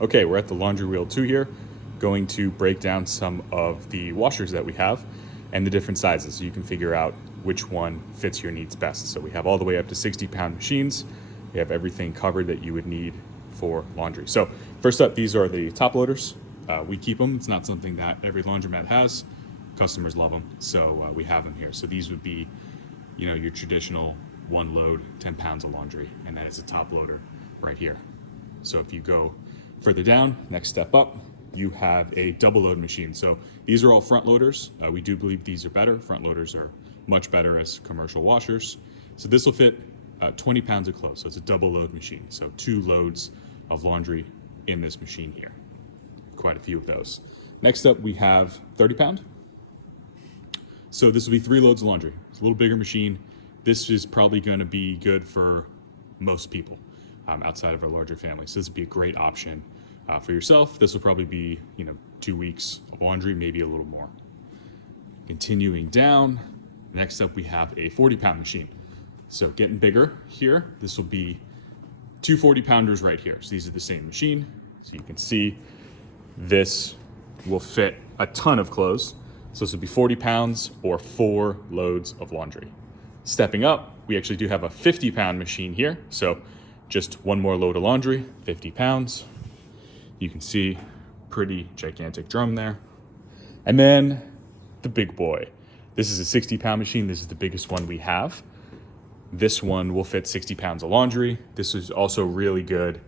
Okay, we're at the laundry wheel 2 here, going to break down some of the washers that we have and the different sizes so you can figure out which one fits your needs best. So we have all the way up to 60-pound machines. We have everything covered that you would need for laundry. So first up, these are the top loaders. We keep them. It's not something that every laundromat has. Customers love them, so we have them here. So these would be, your traditional one load, 10 pounds of laundry, and that is a top loader right here. So if you go further down, next step up, you have a double load machine. So these are all front loaders. We do believe these are better. Front loaders are much better as commercial washers. So this will fit 20 pounds of clothes. So it's a double load machine. So 2 loads of laundry in this machine here. Quite a few of those. Next up, we have 30 pound. So this will be 3 loads of laundry. It's a little bigger machine. This is probably going to be good for most people outside of our larger family. So this would be a great option for yourself. This will probably be, 2 weeks of laundry, maybe a little more. Continuing down, next up we have a 40-pound machine. So getting bigger here, this will be 2 40-pounders right here. So these are the same machine. So you can see this will fit a ton of clothes. So this would be 40 pounds or 4 loads of laundry. Stepping up, we actually do have a 50-pound machine here. So just 1 more load of laundry, 50 pounds. You can see pretty gigantic drum there. And then the big boy. This is a 60-pound machine. This is the biggest one we have. This one will fit 60 pounds of laundry. This is also really good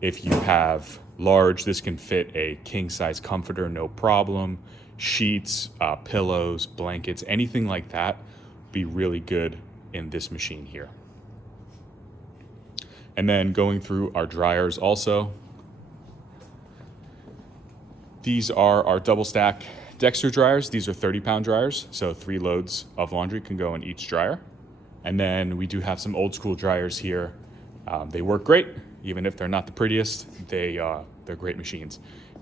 if you have large. This can fit a king-size comforter, no problem. Sheets, pillows, blankets, anything like that would be really good in this machine here. And then going through our dryers also. These are our double stack Dexter dryers. These are 30-pound dryers, so 3 loads of laundry can go in each dryer. And then we do have some old school dryers here. They work great, even if they're not the prettiest. They're great machines.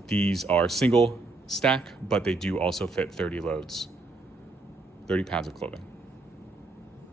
These are single stack, but they do also fit 30 loads, 30 pounds of clothing.